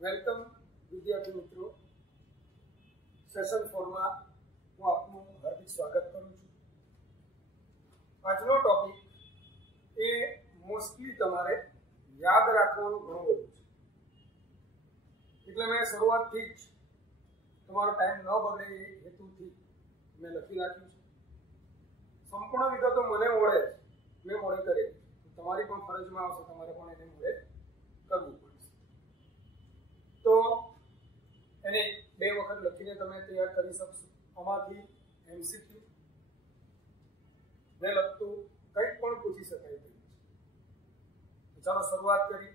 Welcome વિદ્યાર્થી મિત્રો, session 4 માં હું આપનું હાર્દિક સ્વાગત કરું છું. આજનો ટોપિક એ મોસ્ટલી તમારે યાદ રાખવાનું ઘણું બધું છે, એટલે મેં શરૂઆતથી જ તમારો ટાઈમ ન બગડે એ હેતુથી મેં લખી નાખ્યું છે. સંપૂર્ણ વિગતો મને મળે મેં મોડે કરેલી, તમારી પણ ફરજમાં આવશે, તમારે પણ એને મોડે કરવું પડશે. તો એને 2 વખત લખીને તમે તૈયાર કરી શકશો. આમાંથી એમસીક્યુ ને લગતું કંઈક પણ પૂછી શકાય તેવું છે. ચાલો શરૂઆત કરી.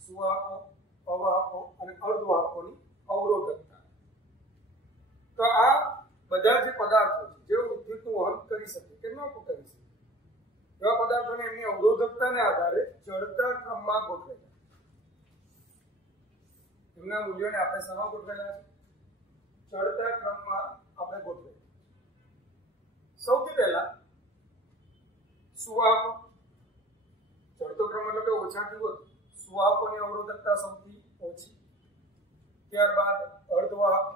સુવાહકો, અવાહકો અને અર્ધવાહકોની અવરોધકતા. તો આ બધા જે પદાર્થો છે જેઓ વિદ્યુતનું વહન કરી શકે કે ન કરી શકે, એવા પદાર્થોને એમની અવરોધકતાને આધારે ચડતા ક્રમમાં ગોઠવેલા. એમના મૂલ્યોને આપણે શામાં ગોઠવેલા છે? ચડતા ક્રમમાં આપણે ગોઠવેલા. સૌથી પહેલા સુવાહકો. ચડતો ક્રમ એટલે કે ઓછાથી વધુ. સુવાહકોની અવરોધકતા સૌથી ઓછી, ત્યારબાદ અર્ધવાહક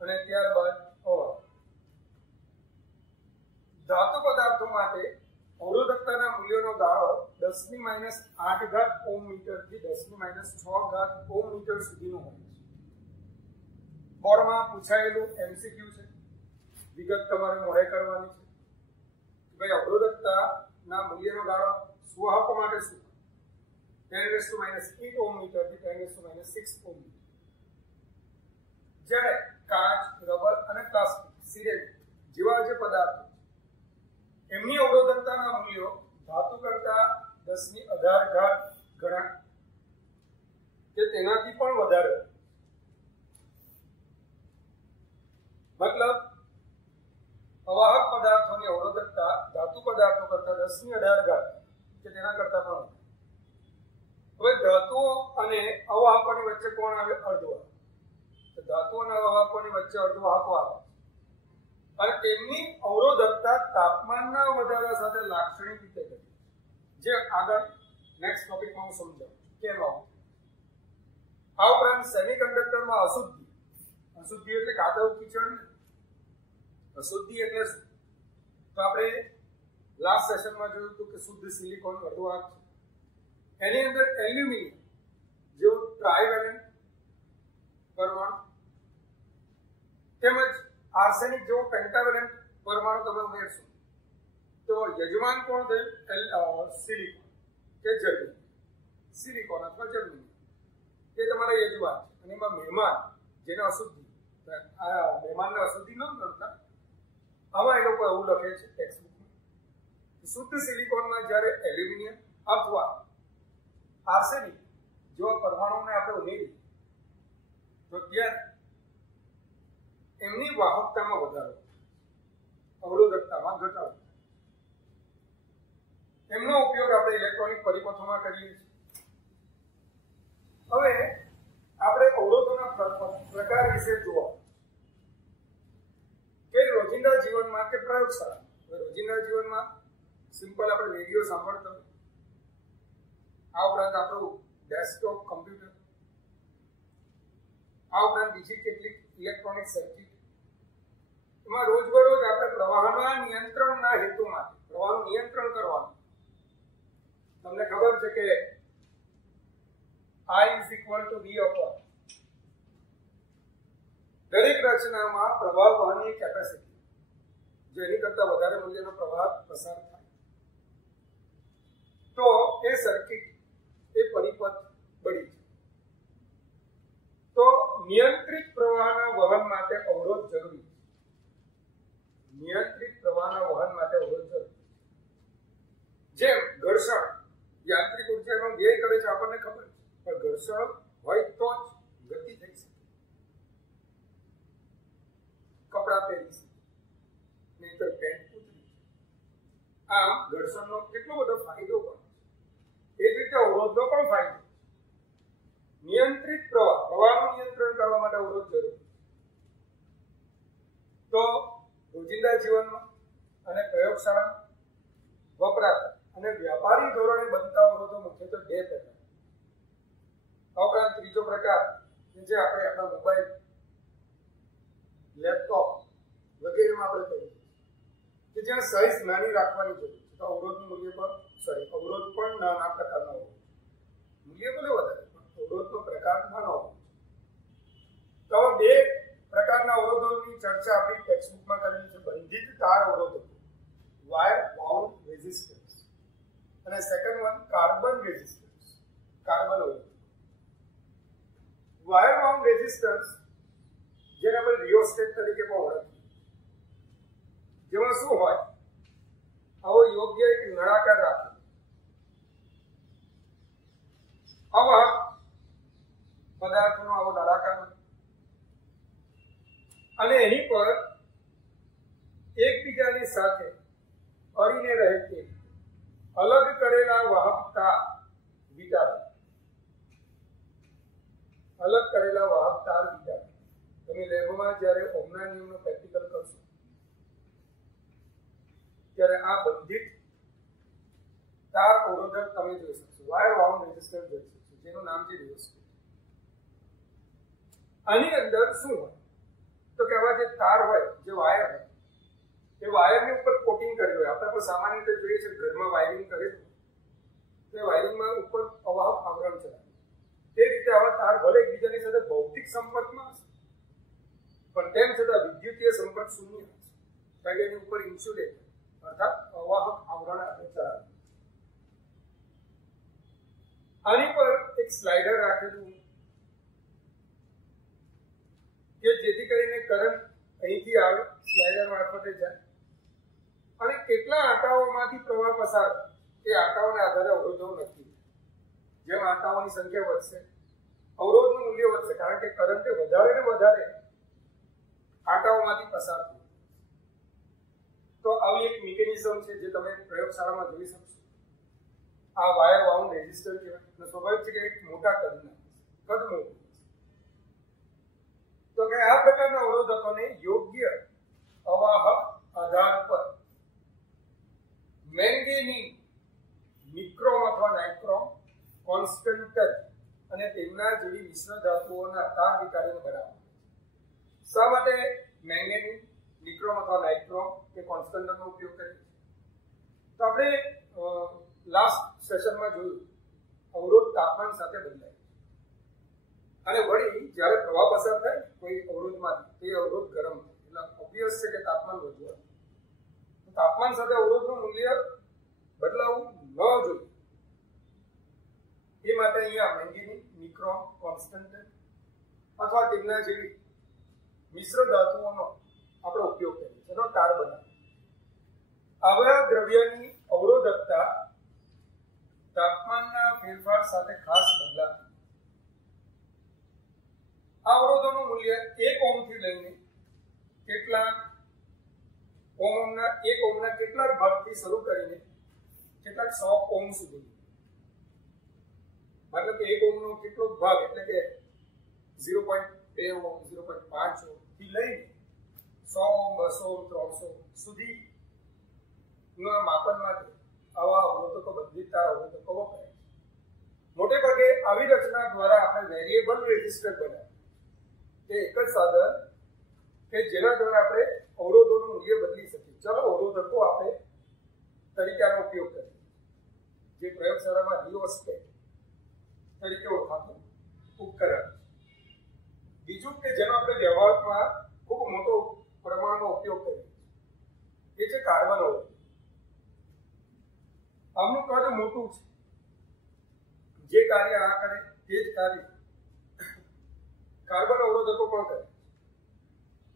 અને ત્યારબાદ અવાહક. ધાતુ પદાર્થો માટે અવરોધકતાના મૂલ્યોનો ગાળો 10⁻8 ઓહ્મ મીટર થી 10⁻6 ઓહ્મ મીટર સુધીનો હોય છે. બોર્ડમાં પૂછાયેલું એમસીક્યુ છે, વિગત તમારે મોડે કરવાની છે. ભાઈ અવરોધકતાના મૂલ્યનો ગાળો સુવાહકો માટે શું? 10⁻8 ઓહ્મ મીટર થી 10⁻6 ઓહ્મ મીટર. જ્યારે કાચ, રબર અને પ્લાસ્ટિક, સિરેમિક જેવા જે પદાર્થો એમની અવરોધકતાના મૂલ્યો ધાતુ કરતા 10⁻18 ગણા કે તેનાથી પણ વધારે. મતલબ અવાહક પદાર્થોની અવરોધકતા ધાતુ પદાર્થો કરતા 10⁻18 કે તેના કરતા પણ વધારે. હવે ધાતુઓ અને અવાહકોની વચ્ચે કોણ આવે? અર્ધવાહક. તો ધાતુઓ અને અવાહકોની વચ્ચે અર્ધવાહકો આવે અને તેમની અવરોધકતા તાપમાનના વધારા સાથે લાક્ષણિક રીતે ઘટે, જે આગળ નેક્સ્ટ ટોપિકમાં હું સમજાવું કેમ આવું. આ ઉપરાંત સેમિકન્ડક્ટરમાં અશુદ્ધિ. અશુદ્ધિ એટલે કાદવ કીચડ ને. અશુદ્ધિ એટલે શું? તો આપણે લાસ્ટ સેશનમાં જોયું હતું કે શુદ્ધ સિલિકોન અર્ધવાહક છે. એની અંદર એલ્યુમિનિયમ જેવું ટ્રાઇવેલેન્ટ પરમાણુ તેમજ આર્સેનિક જેવો પેન્ટાવેલેન્ટ પરમાણુ તમે ઉમેરશો તો યજમાન કોણ થયું? સિલિકોન કે જર્મેનિયમ. સિલિકોન અથવા જર્મેનિયમ એ તમારા યજમાન છે. અને એમાં મહેમાન જેને અશુદ્ધિ, આ મહેમાનને અશુદ્ધિ ન કરતા આવા એ લોકો એવું લખે છે ટેક્સ્ટબુકમાં. શુદ્ધ સિલિકોનમાં જ્યારે એલ્યુમિનિયમ અથવા આર્સેનિક જેવા પરમાણુને આપણે ઉમેરીએ તો ત્યારે એમની વાહકતામાં વધારો, અવરોધકતામાં ઘટાડો. એમનો ઉપયોગ આપણે ઇલેક્ટ્રોનિક પરિપથોમાં કરીએ છીએ. હવે આપણે અવરોધોના પ્રકાર વિશે જોવા કે રોજિંદા જીવનમાં કે પ્રયોગશાળા. રોજિંદા જીવનમાં સિમ્પલ આપણે રેડિયો સાંભળતા હોય, આ ઉપરાંત આપણું ડેસ્કટોપ કમ્પ્યુટર, આ ઉપરાંત બીજી કેટલીક ઇલેક્ટ્રોનિક સર્કિટ. એમાં રોજબરોજ આપણે પ્રવાહના નિયંત્રણના હેતુ માટે પ્રવાહનું નિયંત્રણ કરવાનું. તમને ખબર છે કે I = V/, દરેક રચનામાં પ્રવાહ વહનની કેપેસિટી, જેની કરતા વધારે મૂલ્યનો પ્રવાહ પસાર થાય તો એ સર્કિટ, એ પરિપથ બળી જાય. તો નિયંત્રિત પ્રવાહના વહન માટે અવરોધ જરૂરી છે. નિયંત્રિત પ્રવાહના વહન માટે અવરોધ જરૂરી. જેમ ઘર્ષણ યાંત્રિક ઉર્જાનો વ્યય કરે છે આપણને ખબર છે, પણ ઘર્ષણ હોય તો જ ગતિ થઈ શકે, કપડા પહેરી શકે, નહીતર પેન્ટ ઉતરી. આમ ઘર્ષણનો કેટલો બધો ફાયદો પણ છે. એ જ રીતે અવરોધનો પણ ફાયદો. નિયંત્રિત પ્રવાહનું નિયંત્રણ કરવા માટે અવરોધ જરૂરી. તો રોજિંદા જીવનમાં અને પ્રયોગશાળામાં વપરાતા અને વ્યાપારી ધોરણે બનતા અવરોધો મુખ્યત્વે 2 પ્રકાર. આ ઉપરાંત બીજો પ્રકાર જે આપણે આપણા મોબાઈલ, લેપટોપ વગેરેમાં આપણે કહીએ કે જ્યાં સાઈઝ નાની રાખવાની જરૂર છે, તો અવરોધનું મૂલ્ય પણ અવરોધ પણ નાના પ્રકારનો હોય, મૂલ્ય ભલે વધારે પણ અવરોધનો પ્રકાર નાનો હોય. તો બે પ્રકારના અવરોધોની ચર્ચા આપણી ટેક્સ્ટબુકમાં કરેલી છે. બંધિત તાર અવરોધકો, વાયર બાઉન્ડ રેઝિસ્ટન્સ, અને second one carbon resistance, carbon અવરોધ. વાયર બાઉન્ડ રેઝિસ્ટન્સ જેને આપણે રિયોસ્ટેટ તરીકે પણ ઓળખીએ, જેમાં શું હોય, આવો યોગ્ય એક નળાકાર રાખે અવાહક પદાર્થનો આવો નળાકાર, અને એની પર એકબીજાની સાથે અડીને રહે તે અલગ કરેલા વાહકતા વિટામિન, અલગ કરેલા વાહકતા વિટામિન. તમે લેબમાં જ્યારે ઓહમના નિયમનો પ્રેક્ટિકલ કરશો ત્યારે આ બંધિત તાર અવરોધક તમે જોઈ શકશો, વાયર બાઉન્ડ રેઝિસ્ટન્સ જોઈ શકશો, જેનું નામ છે રિયોસ્ટેટ. આની અંદર શું હોય તો કે આવા જે તાર હોય, જે વાયર હોય, એ વાયરની ઉપર કોટિંગ કર્યું હોય. આપણે પણ સામાન્ય રીતે જોઈએ છે ઘરમાં વાયરિંગ કરેલું, તે વાયરિંગમાં ઉપર અવાહક આવરણ છે. તે રીતે આવા તાર ભલે એકબીજાની સાથે ભૌતિક સંપર્કમાં હશે, પણ તેમ છતાં વિદ્યુતીય સંપર્ક શૂન્ય હશે, કારણ કે એની ઉપર ઇન્સ્યુલેટર અર્થાત અવાહક આવરણ આપણે ચડાવ્યું. આની પર એક સ્લાઇડર રાખેલું કે જેથી કરીને કરંટ અહીંથી આવે, સ્લાઇડર મારફતે જાય, અને કેટલા આંટાઓમાંથી પ્રવાહ પસાર એ આંટાઓને આધારે અવરોધો નક્કી. જેમ આંટાઓની સંખ્યા વધશે અવરોધનું મૂલ્ય વધશે, કારણ કે કરંટ વધારે ને વધારે આંટાઓમાંથી પસાર થાય. તો આવી એક મિકેનિઝમ છે જે તમે પ્રયોગશાળામાં જોઈ શકશો. આ વાયર બાઉન્ડ રેઝિસ્ટર કહેવાય, અને સ્વાભાવિક છે કે એક મોટા કદના કદ મોટું. તો કે આ પ્રકારના અવરોધકોને યોગ્ય અવાહક આધાર પર મેંગેનીઝ, નિક્રોમ અથવા નાઇક્રોમ, કોન્સ્ટન્ટન અને તેમના જેવી મિશ્ર ધાતુઓના તાર વિટાડીને બનાવવા. શા માટે મેંગેનીઝ, નિક્રોમ અથવા નાઇક્રોમ કે કોન્સ્ટન્ટનનો ઉપયોગ કરીએ? તો આપણે લાસ્ટ સેશનમાં જોયું અવરોધ તાપમાન સાથે બદલાય, અને વળી જ્યારે પ્રવાહ પસાર થાય કોઈ અવરોધમાંથી તે અવરોધ ગરમ થાય, એટલે ઓબ્વિયસ છે કે તાપમાન વધવું. તાપમાન સાથે અવરોધનું મૂલ્ય બદલાવું ન જોઈએ. એ માટે અહીંયા મેંગેનીઝ, નિક્રોમ, કોન્સ્ટન્ટન અથવા તેમના જેવી મિશ્ર ધાતુઓનો આપણે ઉપયોગ કરીએ છીએ, એનો તાર બનાવે. આવા દ્રવ્યની અવરોધકતા તાપમાનના ફેરફાર સાથે ખાસ બદલાતી. આ અવરોધોનું મૂલ્ય 1 ઓહ્મ થી લઈને કેટલાક ઓહ્મના 1 ઓહ્મના કેટલાક ભાગથી શરૂ કરીને કેટલાક 100 ઓહ્મ સુધી, મતલબ કે 1 ઓહ્મનો કેટલો ભાગ એટલે કે 0.2 ઓહ્મ, 0.5 ઓહ્મ થી લઈને 100 ઓહ્મ, 200 ઓહ્મ, 300 સુધી ના માપન માટે આવા અવરોધકો બંધિત તાર અવરોધકો વપરાય. મોટે ભાગે આવી રચના દ્વારા આપણે વેરિયેબલ રેઝિસ્ટર બનાવ્યું. તે એક જ સાધન કે જેના દ્વારા આપણે અવરોધોનું મૂલ્ય બદલી શકીએ. ચલો અવરોધકો આપણે તરીકે આનો ઉપયોગ કરીએ, જે પ્રયોગશાળામાં રિયોસ્ટેટ તરીકે ઓળખાતું ઉપકરણ. બીજું કે જેનો આપણે વ્યવહારમાં ખૂબ મોટો પ્રમાણમાં ઉપયોગ કરીએ એ છે કાર્બન અવરોધ. આમનું કાર્ય મોટું છે, જે કાર્ય આ કરે તે જ કાર્ય કાર્બન અવરોધકો પણ કરે.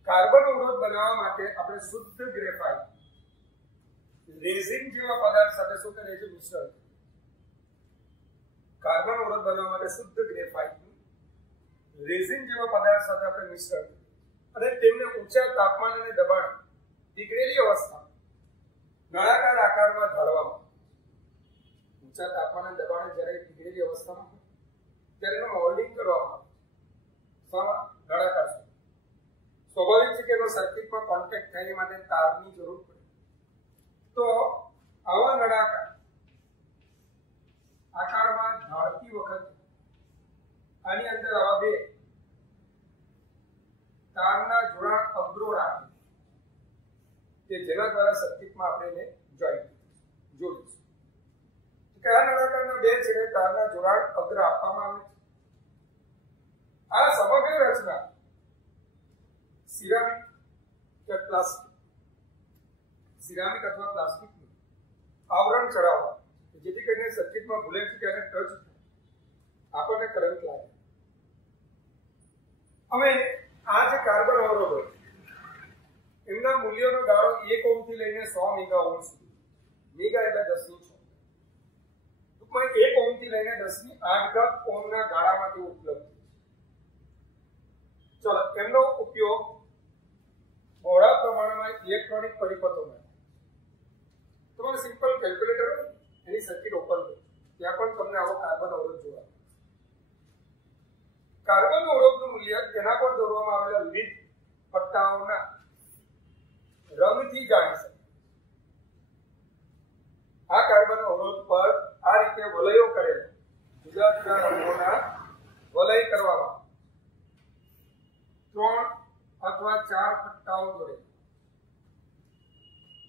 કાર્બન અવરોધ બનાવવા માટે આપણે શુદ્ધ ગ્રેફાઇટ, રેઝિન જેવા પદાર્થ સાથે શું કરીએ છીએ? મિશ્રણ. કાર્બન અવરોધ બનાવવા માટે શુદ્ધ ગ્રેફાઇટ, રેઝિન જેવા પદાર્થ સાથે આપણે મિશ્રણ અને તેમને ઊંચા તાપમાન અને દબાણ પીગળેલી અવસ્થા નળાકાર આકારમાં ઢાળવામાં. ઊંચા તાપમાન અને દબાણે જ્યારે પીગળેલી અવસ્થામાં ત્યારે એનું મોલ્ડિંગ કરવામાં આવે. નળાકાર છે. સ્વાભાવિક છે કે એનો સર્કિટમાં કોન્ટેક્ટ થાય માટે તારની જરૂર પડે. તો આવા નળાકાર આકારમાં ઢાળતી વખતે આની અંદર આવા બે તારના જોડાણ અગ્રો રાખે કે જેના દ્વારા સર્કિટમાં આપણે એને જોડીશું. કયા નળાકારના બે છેડે તારના જોડાણ અગ્ર આપવામાં આવે છે. આ સમગ્ર રચના સિરામિક કે પ્લાસ્ટિક, સિરામિક અથવા પ્લાસ્ટિકનું આવરણ ચડાવવા જેથી કરીને સર્કિટમાં ભૂલેથી તેને ટચ આપણને કરંટ લાગે. હવે આ જે કાર્બન અવરોધો એમના મૂલ્યોનો ગાળો 1 ઓહ્મ થી લઈને 100 મેગા ઓહ્મ સુધી. મેગા એટલે 10 ની 6. ટૂંકમાં 1 ઓહ્મ થી લઈને 10 ની 8 ઓહ્મના ગાળામાં તે ઉપલબ્ધ છે. ચલો, એમનો ઉપયોગ બહોળા પ્રમાણમાં ઇલેક્ટ્રોનિક પરિપથોમાં. તમારે સિમ્પલ કેલ્ક્યુલેટર હોય એની સર્કિટ ઓપન કરો, ત્યાં પણ તમને આવો કાર્બન અવરોધ જોવા મળે. કાર્બન અવરોધનું મૂલ્ય તેના પર દોરવામાં આવેલા વિવિધ પટ્ટાઓના રંગથી જાણી શકાય. આ કાર્બન અવરોધ પર આ રીતે વલયો કરેલા જુદા જુદા રંગોના વલય કરવામાં 3 અથવા 4 પટ્ટાઓ દોરે.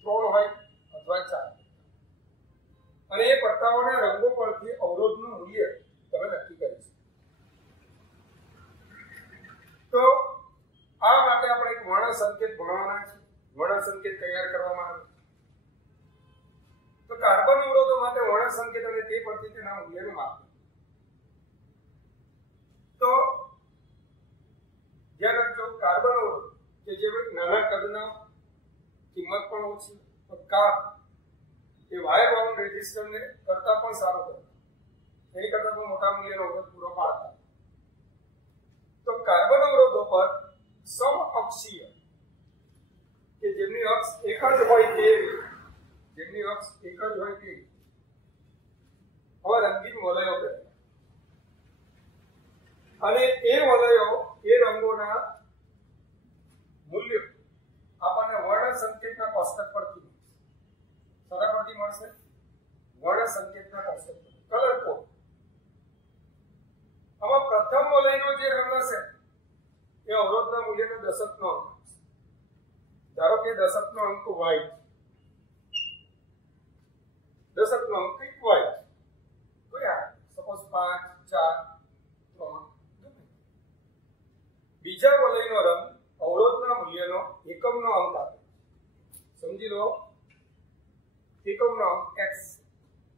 3 હોય અથવા 4, અને એ પટ્ટાઓના રંગો પરથી અવરોધનું મૂલ્ય તમે નક્કી કરી શકો. તો આ માટે આપણે એક વર્ણ સંકેત ભણવાના છે. વર્ણ સંકેત તૈયાર કરવામાં આવે તો કાર્બન અવરોધો માટે વર્ણ સંકેત અને તે પરથી તેના મૂલ્યનું માપ. તો ધ્યાન રાખજો, કાર્બન અવરોધ કે જે નાના કદના, કિંમત પણ ઓછી, તો કાર એ વાયર બાઉન્ડ રેઝિસ્ટરને કરતા પણ સારો કરે, એની કરતા પણ મોટા મૂલ્યનો અવરોધ પૂરો પાડતા. તો કાર્બન અવરોધો પર સમઅક્ષીય કે જેમની અક્ષ એક જ હોય તે, જેમની અક્ષ એક જ હોય તે હવે રંગીન વલયો કરે, અને એ વલયો એ રંગોના મૂલ્યો આપણને વર્ણ સંકેતના કોષ્ટક પરથી સરા પરથી મળશે. વર્ણ સંકેતના કોષ્ટક પર કલર કોડ. આમાં પ્રથમ વલયનો જે રંગ હશે એ અવરોધના મૂલ્યનો દશકનો અંક. ધારો કે દશકનો અંક y, દશકનો અંક y તો યાર સપોઝ 5, 4, 3. બીજા વલયનો રંગ અવરોધના મૂલ્યનો એકમનો અંક આપે. સમજી લો, એકમનો અંક x.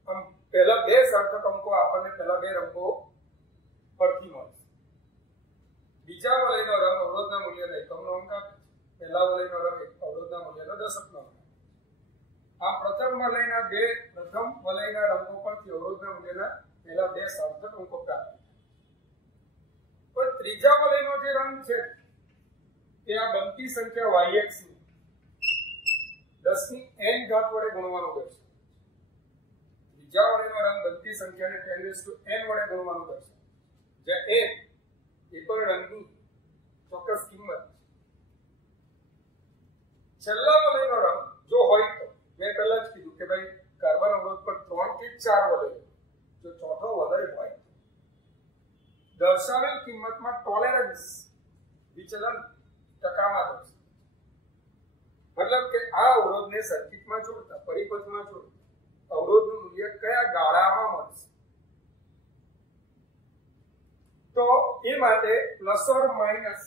આમ પહેલા બે સાર્થક અંકો આપણને પહેલા બે રંગો પરથી મળશે. બીજા વલયનો રંગ અવરોધના મૂલ્યનો એકમનો અંક આપે. પહેલા વલયનો રંગ અવરોધના મૂલ્યનો દશકનો અંક. આ પ્રથમ વલયના રંગો પરથી અવરોધના મૂલ્યના પહેલા બે સાર્થક અંકો પ્રાપ્ત. પણ ત્રીજા વલયનો જે રંગ છે તે આ બનતી સંખ્યા yx ની 10 ની n ઘાત વડે ગુણવાનો રહેશે. ત્રીજા વલયનો રંગ બનતી સંખ્યાને 10n વડે ગુણવાનો રહેશે, જ્યાં n એ પણ રંગની ચોક્કસ કિંમત. છેલ્લા વલયનો રંગ જો હોય તો મેં પહેલા જ કીધું કે ભાઈ કાર્બન અવરોધ પર 3 કે 4 વલય, જો ચોથો વલય હોય દર્શાવેલ કિંમતમાં ટોલરન્સ વિચલન ટકામાં થશે. મતલબ કે આ અવરોધને સર્કિટમાં જોડતા, પરિપથમાં જોડતા અવરોધનું મૂલ્ય કયા ગાળામાં મળશે. તો એ માટે plus or minus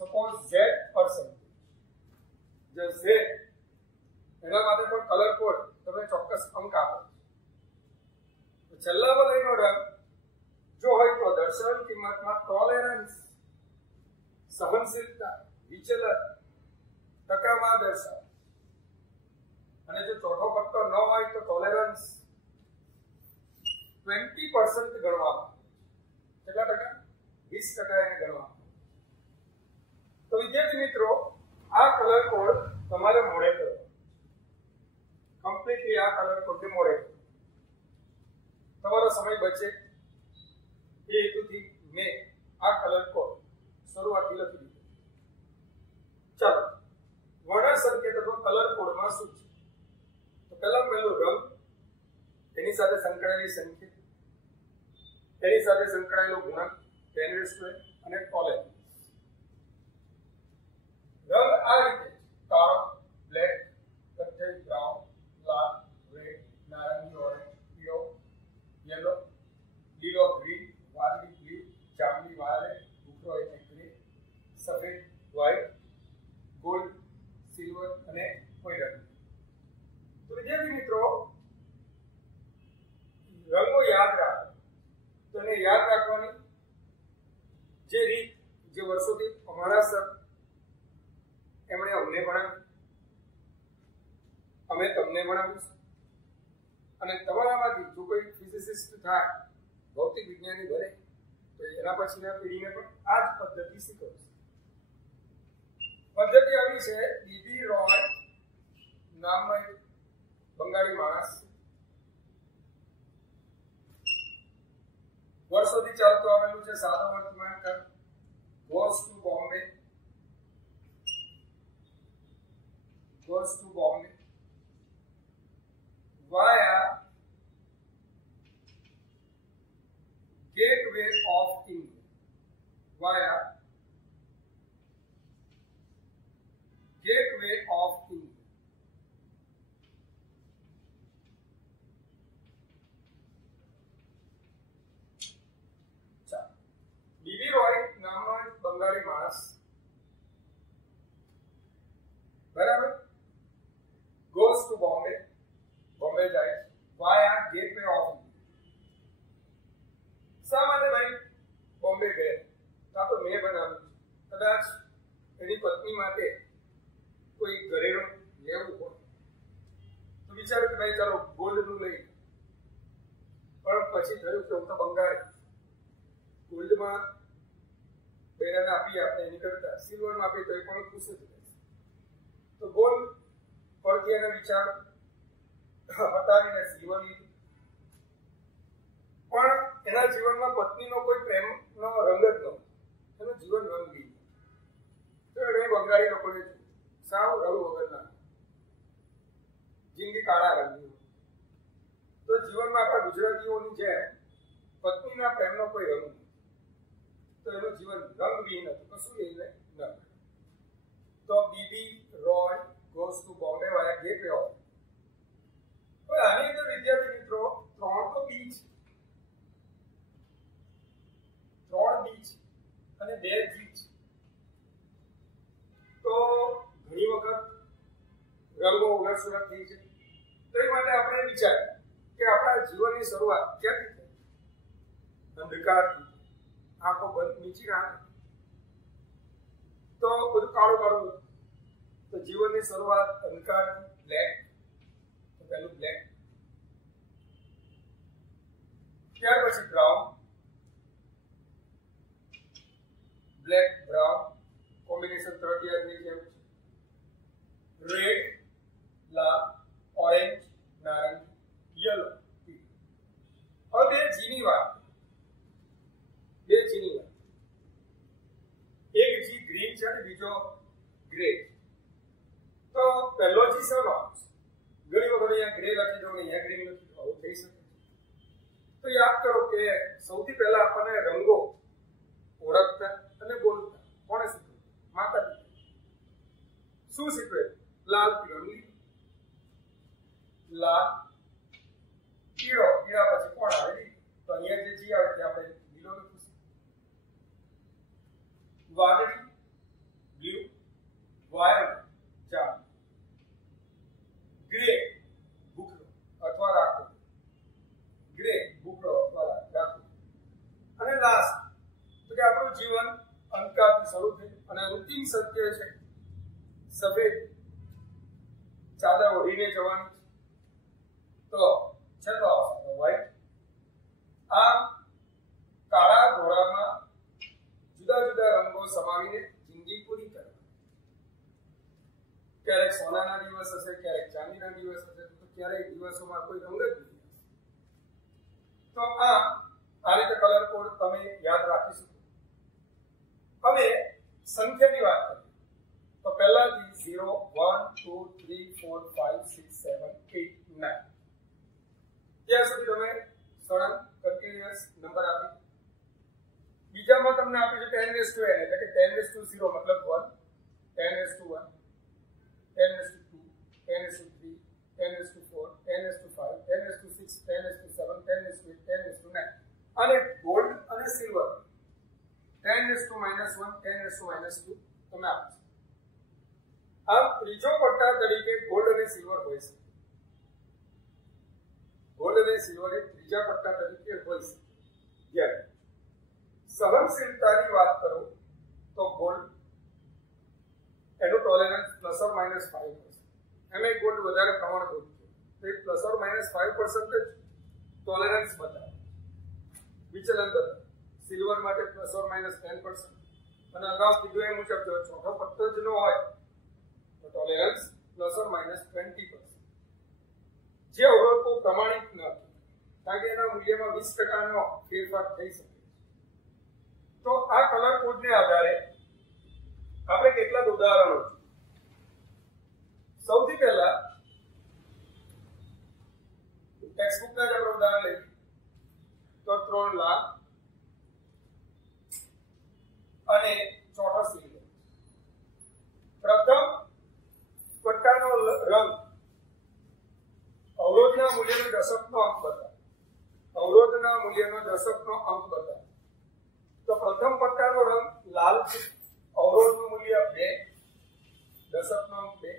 suppose z%, જે z એના માટે પણ કલર કોડ તમે ચોક્કસ અંક આપો. છેલ્લા વલયનો રંગ જો હોય તો દર્શાવેલ કિંમતમાં ટોલરન્સ, સહનશીલતા, વિચલન ટકામાં દર્શાવે. અને જો ચોથો પટ્ટો ન હોય તો ટોલરન્સ 20% ગણવામાં. કેટલા ટકા? 20% એને ગણવામાં. તો વિદ્યાર્થી મિત્રો, આ કલર કોડ તમારે મોડે કરો. કમ્પ્લીટલી આ કલર કોડને મોડે કરો. તમારો સમય બચે એ હેતુથી મેં આ કલર કોડ શરૂઆતથી લખી દીધો. ચાલો, વર્ણ સંકેત અથવા કલર કોડમાં શું છે? તો પહેલું રંગ, એની સાથે સંકળાયેલી સંખ્યા, એની સાથે સંકળાયેલો ગુણક 10⁻⁴ અને ટોલેરન્સ. રંગ આ રીતે કાળો, બ્લેક, કથ્થઈ, બ્રાઉન, લાલ, રેડ, નારંગી, ઓરેન્જ, પીળો, યલો, લીલો, ગ્રીન, વાદળી, બ્લુ, જાંબલી, વાયોલેટ, ભૂખરો એટલે ગ્રે, સફેદ, વ્હાઇટ, ગોલ્ડ, સિલ્વર અને કોઈ રંગ. તો વિદ્યાર્થી મિત્રો, રંગો યાદ રાખો. તો એને યાદ રાખવાની જે રીત, જે વર્ષોથી અમારા સર એમણે અમને ભણાવી, અમે તમને ભણાવીશું. અને તમારામાંથી જો કોઈ ફિઝિસિસ્ટ થાય, ભૌતિક વિજ્ઞાની બને, તો એના પછીના પેઢીને પણ આ જ પદ્ધતિ શીખવશે. પદ્ધતિ આવી છે. બીબી રોય નામનો એક બંગાળી માણસ, વર્ષોથી ચાલતું આવેલું છે સાદો વર્તમાન goes to Bombay via Gateway of India. Bibi Roy નામનો એક બંગાળી માણસ, બરાબર, goes to બોમ્બે જાય via Gateway of India. શા માટે ભાઈ બોમ્બે ગયા? કાં તો મેં બનાવ્યું, કદાચ એની પત્ની માટે કોઈ ઘરેણું લેવું હોય તો વિચાર્યું કે ભાઈ ચાલો ગોલ્ડનું લઈ. પણ પછી થયું કે હું તો બંગાળી, ગોલ્ડમાં બેરાને આપી આપણે એની કરતા સિલ્વરમાં આપી તો એ પણ ખુશ જ રહેશે. તો ગોલ્ડ પરથી એના વિચાર હટાવીને સિલ્વર લીધું. પણ એના જીવનમાં પત્નીનો કોઈ પ્રેમનો રંગ જ નહોતો, એનું જીવન રંગી. તો એ બંગાળી લોકોને સાવ રંગ વગરના, જિંદગી કાળા રંગની. તો જીવનમાં આપણા ગુજરાતીઓની જેમ પત્નીના પ્રેમનો કોઈ રંગ નથી, તો એનું જીવન રંગવિહીન હતું, કશું લઈને ન. તો Bibi Roy goes to Bombay via Gateway of. હવે આની અંદર વિદ્યાર્થી મિત્રો 3 તો બી છે, 3 બી છે અને 2 જી છે. તો ઘણી વખત રંગો ઉલટસુલટ થઈ છે. તો એ માટે આપણે વિચારીએ કે આપણા જીવનની શરૂઆત ક્યાંથી થઈ? અંધકારથી. આંખો બંધ નીચી રાખે તો બધું કાળું કાળું. તો જીવનની શરૂઆત અંધકારથી, બ્લેક. તો પહેલું બ્લેક, ત્યાર પછી બ્રાઉન, બ્લેક બ્રાઉન કોમ્બિનેશન તરતિયાની જેમ છે. રેડ, લાલ, ઓરેન્જ, નારંગી, યલો, પીળો. હવે 2 જીની વાત. એક જી ગ્રીન છે અને બીજો ગ્રે. તો પહેલો જી શેનો આવશે? ઘણી વખત અહીંયા ગ્રે લખી દો ને અહીંયા ગ્રીન લખી દો, આવું થઈ શકે. તો યાદ કરો કે સૌથી પહેલા આપણને રંગો ઓળખતા અને બોલતા કોણે શીખવ્યું? માતા પિતા. શું શીખવે? લાલ, પીળો, લીલો. લાલ, પીળો, પીળા પછી કોણ આવે? તો અહીંયા જે જી આવે તે આપણે લીલો લખીશું. વાદળી, બ્લુ, વાયોલેટ, જાંબલી, ગ્રે, ભૂખરો અથવા રાખો. ગ્રે, ભૂખરો અથવા રાખો. અને લાસ્ટ તો કે આપણું જીવન અંધકારથી શરૂ થયું અને અંતિમ સત્ય છે સફેદ ચાદર ઓઢીને જવાનું. તો છેલ્લો આવશે વ્હાઈટ. આ કાળા ઘોડામાં જુદા જુદા રંગો સમાવીને જિંદગી પૂરી કરવી. ક્યારેક સોનાના દિવસ હશે, ક્યારેક ચાંદીના દિવસ હશે, તો ક્યારેક દિવસોમાં કોઈ રંગ જ નહીં હશે. તો આ રીતે કલર કોડ તમે યાદ રાખી શકો. હવે સંખ્યાની વાત કરીએ તો પહેલાથી 0 1 2 3 4 5 6 7 8 9 ત્યાં સુધી તમે સળંગ કન્ટિન્યુઅસ નંબર આપી બીજામાં તમને આપ્યું છે 10 રેસ ટુ n એટલે કે 10 રેસ ટુ 0 મતલબ 1, 10 raise to 1, 10 raise to 2, 10 raise to 3, 10 raise to 4, 10 raise to 5, 10 raise to 6, 10 raise to 7, 10 raise to 8, 10 raise to 9. અને ગોલ્ડ અને silver 10 raise to -1, 10 raise to -2 તમે આપો. આમ ત્રીજો પટ્ટા તરીકે ગોલ્ડ અને સિલ્વર હોય છે. ગોલ્ડ અને સિલ્વર એ ત્રીજા પટ્ટા તરીકે હોય છે. જ્યારે સહનશીલતાની વાત કરું તો ગોલ્ડ એનું ટોલરન્સ ±5%. એમાં ગોલ્ડ વધારે પ્રમાણભૂત છે, તે ±5% જ ટોલરન્સ બતાવે, વિચલન બતાવે. સિલ્વર માટે ±10%. અને અગાઉ કીધું એ મુજબ જો ચોથો પટ્ટો જ ન હોય તો ટોલરન્સ ±20%. જે અવરોધો પ્રમાણિત નથી કારણ કે એના મૂલ્યમાં 20%નો ફેરફાર થઈ શકે. તો આ કલર કોડને આધારે આપણે કેટલાક ઉદાહરણો. સૌથી પહેલા ટેક્સ્ટબુકના જ આપણે ઉદાહરણ લઈએ તો 3 લાલ અને ચોથો સિલ્વર. પ્રથમ પટ્ટાનો રંગ અવરોધના મૂલ્યનો દશકનો અંક બતાવે. અવરોધના મૂલ્યનો દશકનો અંક બતાવે. તો પ્રથમ પટ્ટાનો રંગ લાલ છે, અવરોધનું મૂલ્ય 2, દશકનો અંક 2.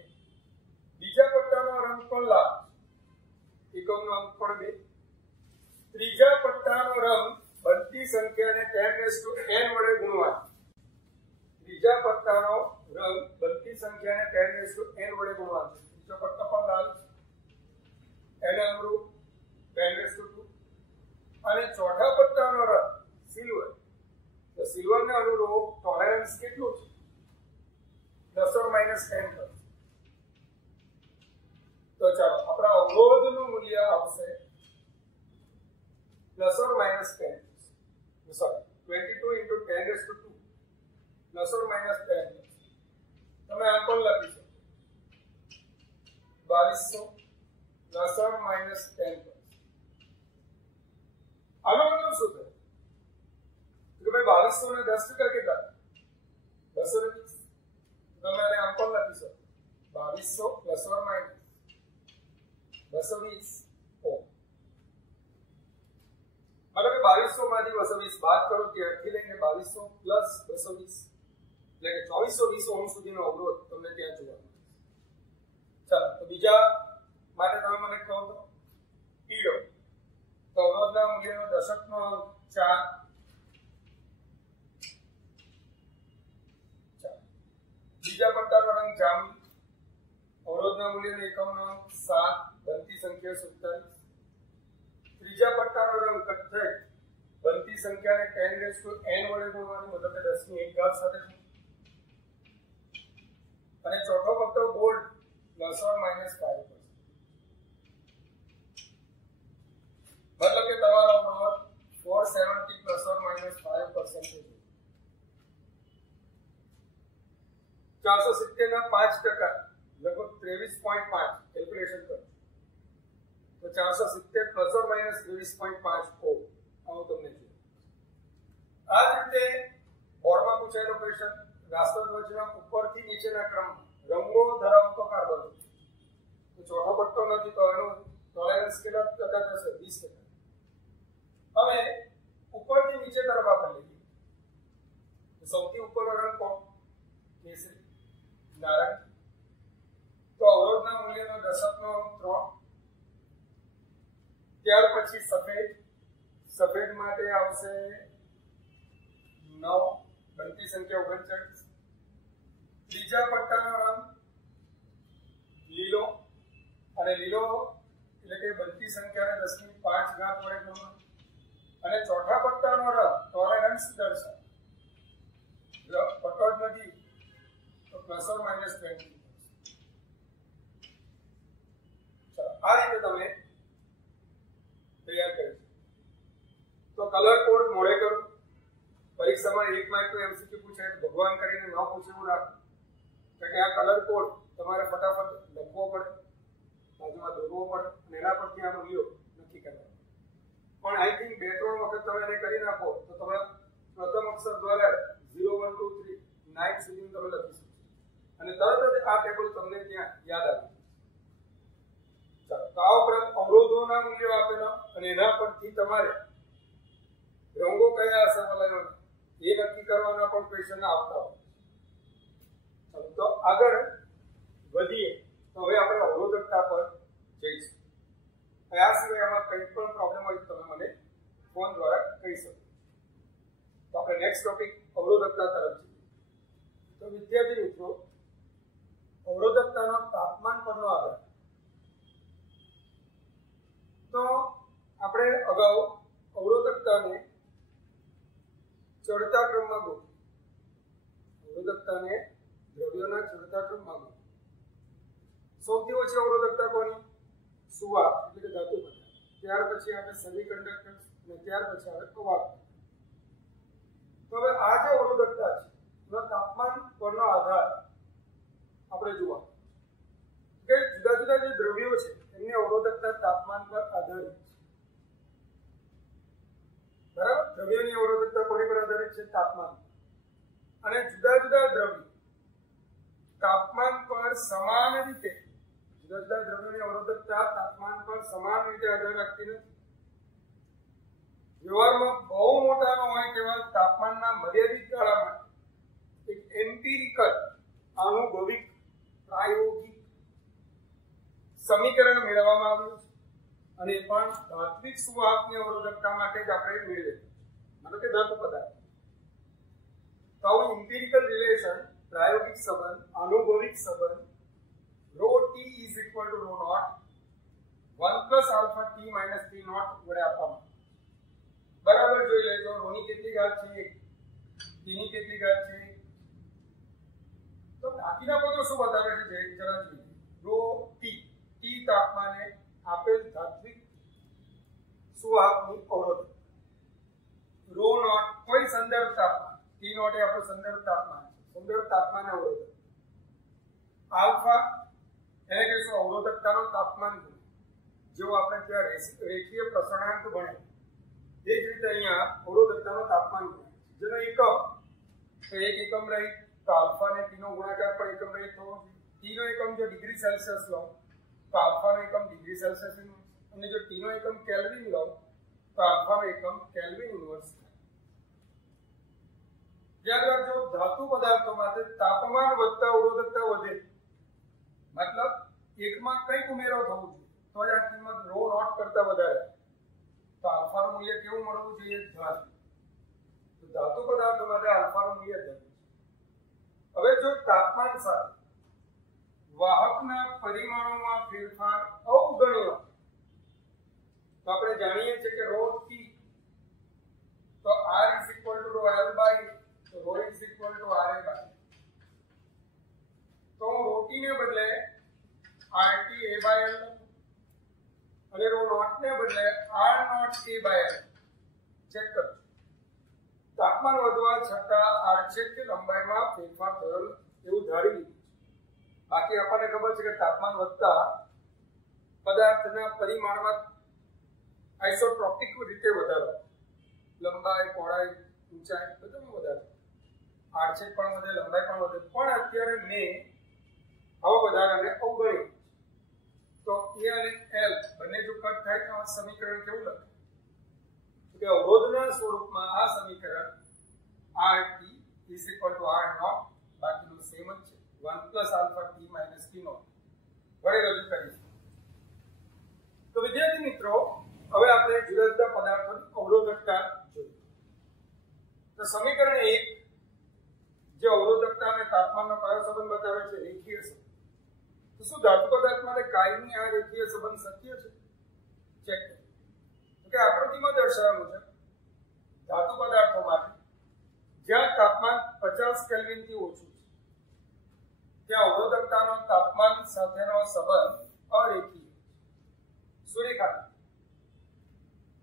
બીજા પટ્ટાનો રંગ પણ લાલ, એકમનો અંક પણ 2. ત્રીજા પટ્ટાનો રંગ બનતી સંખ્યાને 10n વડે ગુણવાથી. ત્રીજા પટ્ટાનો રંગ બનતી સંખ્યાને 10n વડે ગુણવાથી. ત્રીજો પટ્ટો પણ લાલ છે, એને અનુરૂપ 10^2. અને ચોથા પટ્ટાનો રંગ સિલ્વર. તો સિલ્વરને અનુરૂપ ટોલરન્સ કેટલું છે? ±10%. તો ચાલો આપણા અવરોધનું મૂલ્ય આવશે ±10. સોરી 22 × 10^2 ±10. તમે આમ પણ લખી શકો 2200 ±10%. આનો મતલબ શું થાય કે ભાઈ 2200 ને 10% કેટલા? 220. તમે આને આમ પણ લખી શકો 2200 ± 220 ઓહમ. મતલબ કે 2200 માંથી 220 બાદ કરો ત્યારથી લઈને 2200 + 220 એટલે કે 2420 ઓહમ સુધીનો અવરોધ તમને ત્યાં જોવા મળે. ચાલો તો બીજા માટે તમે મને કહો તો પીળો. તો અવરોધના મૂલ્યનો દશકનો અંક 4. બીજા પટ્ટાનો રંગ જાંબલી, અવરોધના મૂલ્યનો એકમનો અંક 7, બનતી સંખ્યા 47. ત્રીજા પટ્ટાનો રંગ કથ્થઈ, બનતી સંખ્યાને 10n વડે ગુણવાની, મતલબ કે 10^1 સાથે. અને ચોથો પટ્ટો ગોલ્ડ ±5%. મતલબ કે તમારો અવરોધ 470 ±5%. 470 ના 5% લગભગ 23.5 કેલ્ક્યુલેશન કરો તો 470 ±23.5 ઓહમ આવું તમને જોઈએ. આ જ રીતે બોર્ડમાં પૂછાયેલો ક્વેશ્ચન રાષ્ટ્રધ્વજના ઉપરથી નીચેના ક્રમ રંગો ધરાવતો કાર્બન. તો ચોથો પટ્ટો નથી તો એનું ટોલરન્સ કેટલા ટકા થશે? 20%. હવે ઉપરથી નીચે તરફ આપણે લઈએ. સૌથી ઉપરનો રંગ કોણ? કેસરી, નારંગી. તો અવરોધના મૂલ્યનો દશકનો અંક 3. ત્યાર પછી સફેદ. સફેદ માટે આવશે 9, બનતી સંખ્યા 39. ત્રીજા પટ્ટાનો રંગ લીલો, અને લીલો એટલે કે બનતી સંખ્યાને 10^5 વડે ગુણવા. અને ચોથા પટ્ટાનો રંગ ટોલરન્સ દર્શાવે. પટ્ટો જ નથી તો ±20. આ રીતે તમે તૈયાર કરી. તો કલર કોડ મોડે કરો. પરીક્ષામાં 1 માર્ક તો MCQ પૂછાય તો ભગવાન કરીને ન પૂછે એવું રાખો. કારણ કે આ કલર કોડ તમારે ફટાફટ લખવો પડે, બાજુમાં દોરવો પડે અને એના પરથી આ મૂલ્યો નક્કી કરવા. પણ આઈ થિંક 2-3 વખત તમે એને કરી નાખો તો તમે પ્રથમ અને એના પરથી તમારે રંગો કયા હશે વલયોના એ નક્કી કરવાના પણ ક્વેશ્ચન આવતા હોય. ચાલો તો આગળ વધીએ. તો હવે આપણે અવરોધકતા પર જઈશું. આ સિવાય આમાં કંઈ પણ પ્રોબ્લેમ હોય તો તમે મને ફોન દ્વારા કહી શકો. તો આપણે નેક્સ્ટ ટોપિક અવરોધકતા તરફ જઈએ. તો વિદ્યાર્થી મિત્રો, અવરોધકતાનો તાપમાન પરનો આધાર. તો આપણે અગાઉ અવરોધકતાને ચડતા ક્રમમાં ગોઠવી. અવરોધકતાને દ્રવ્યોના ચડતા ક્રમમાં ગોઠવી. સૌથી ઓછી અવરોધકતા કોની? સુવાહક એટલે કે ધાતુ પદાર્થ. ત્યાર પછી આવે સેમિકન્ડક્ટર્સ અને ત્યાર પછી આવે અવાહક. તો હવે આ જે અવરોધકતા છે એનો તાપમાન પરનો આધાર આપણે જોવા કે જુદા જુદા જે દ્રવ્યો છે એમની અવરોધકતા તાપમાન પર આધારિત છે. બરાબર? દ્રવ્યોની અવરોધકતા કોની પર આધારિત છે? તાપમાન. અને જુદા જુદા દ્રવ્યો તાપમાન પર સમાન રીતે જુદા જુદા દ્રવ્યોની અવરોધકતા તાપમાન પર સમાન રીતે આધાર રાખતી નથી. વ્યવહારમાં બહુ મોટા ન હોય તેવા તાપમાનના મર્યાદિત ગાળા માટે એક એમ્પિરિકલ આનુભવિક પ્રાયોગિક સમીકરણ મેળવવામાં આવ્યું છે અને એ પણ ધાત્વિક સુવાહકની અવરોધકતા માટે જ આપણે મેળવેલું, માનો કે ધાતુ પદાર્થ. તો આવું ઇમ્પિરિકલ રિલેશન, પ્રાયોગિક સંબંધ, આનુભવિક સંબંધ ρ T is equal to ρ naught 1 plus alpha T minus T naught વડે આપવામાં. બરાબર જોઈ લેજો. ρ ની કેટલી ઘાત છે? T ની કેટલી ઘાત છે? તો બાકીના પદો શું બતાવે છે? જરા જોઈએ. ρ T તાપમાને આપેલ ધાત્વિક સુવાહકની અવરોધકતા. ρ naught કોઈ સંદર્ભ તાપમાન, T naught એ આપણું સંદર્ભ તાપમાન છે. સંદર્ભ તાપમાન અવરોધકતા. આલ્ફા એને કહીશું અવરોધકતાનો તાપમાન ગુણ. જો આપણે ત્યાં રેખીય પ્રસરણાંક ભણે એ જ રીતે અહીંયા અવરોધકતાનો તાપમાન ગુણ જેનો એકમ તો એક એકમ રહી તો આલ્ફા ને ટી નો ગુણાકાર પણ એકમ રહી થવો જોઈએ. ટી નો એકમ જો ડિગ્રી સેલ્સિયસ લો તો આલ્ફા નો એકમ ડિગ્રી સેલ્સિયસ ઇન્વર્સ, અને જો ટી નો એકમ કેલ્વિન લો તો આલ્ફા નો એકમ કેલ્વિન ઇન્વર્સ. યાદ રાખજો, ધાતુ પદાર્થો માટે તાપમાન વધતા અવરોધકતા વધે. મતલબ એકમાં કંઈક ઉમેરો થવો જોઈએ તો જ આ કિંમત ρ naught કરતા વધારે. તો આલ્ફાનું મૂલ્ય કેવું મળવું જોઈએ? ધન. તો ધાતુ પદાર્થો માટે આલ્ફાનું મૂલ્ય ધન. હવે જો તાપમાન સાથે વાહકના પરિમાણોમાં ફેરફાર અવગણ્યો તો આપણે જાણીએ છીએ કે ρ T તો R is equal to ρ L by તો ρ is equal to RA by. તો હું ρ T ને બદલે RT A by L અને ρ naught ને બદલે R naught A by L. Check કરો. તાપમાન વધવા છતાં આડછેદ કે લંબાઈમાં ફેરફાર થયો એવું ધારી લીધું. બાકી આપણને ખબર છે કે તાપમાન વધતા પદાર્થના પરિમાણમાં આઇસોટ્રોપિક રીતે વધારો, લંબાઈ, પહોળાઈ, ઊંચાઈ બધામાં વધારો, આડછેદ પણ વધે, લંબાઈ પણ વધે. પણ અત્યારે મેં આવા વધારાને અવગણ્યો. તો A અને L બંને જો કટ થાય તો આ સમીકરણ કેવું લખે કે અવરોધના સ્વરૂપમાં આ સમીકરણ RT is equal to R naught બાકીનું સેમ જ છે 1 plus alpha T minus T naught વડે રજૂ કરીશું. તો વિદ્યાર્થી મિત્રો, હવે આપણે જુદા જુદા પદાર્થોની અવરોધકતા જોઈએ. તો સમીકરણ 1 જે અવરોધકતા અને તાપમાનનો કયો સંબંધ બતાવે છે? રેખીય સંબંધ. તો શું ધાતુ પદાર્થ માટે કાયમી આ રેખીય સંબંધ શક્ય છે? ચેક કરો. કે આકૃતિમાં દર્શાવ્યા મુજબ ધાતુ પદાર્થો માટે જ્યાં તાપમાન 50 કેલ્વિન થી ઓછું છે ત્યાં અવરોધકતાનો તાપમાન સાથેનો સંબંધ અરેખીય, સુરેખા.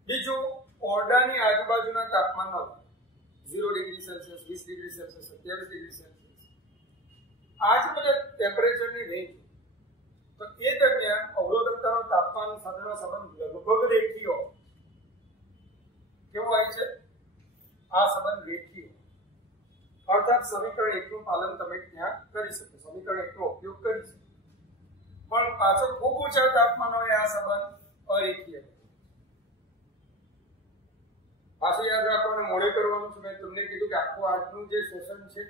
બીજું, ઓરડાની આજુબાજુના તાપમાનનો 0 degree Celsius, 20 degree Celsius, 27 degree Celsius, આ જે બધા ટેમ્પરેચરની રેન્જ તો એ દરમિયાન અવરોધકતાનો તાપમાન સાથેનો સંબંધ લગભગ રેખીય કેવો હોય છે? આ સંબંધ રેખીય. અર્થાત સમીકરણ 1 નું પાલન તમે ત્યાં કરી શકો, સમીકરણ 1 નો ઉપયોગ કરી શકો. પણ પાછો ખૂબ ઓછા તાપમાનોએ આ સંબંધ અરેખીય. પાછું યાદ રાખવાનું, મોડે કરવાનું છે. મેં તમને કીધું કે આખું આજનું જે સેશન છે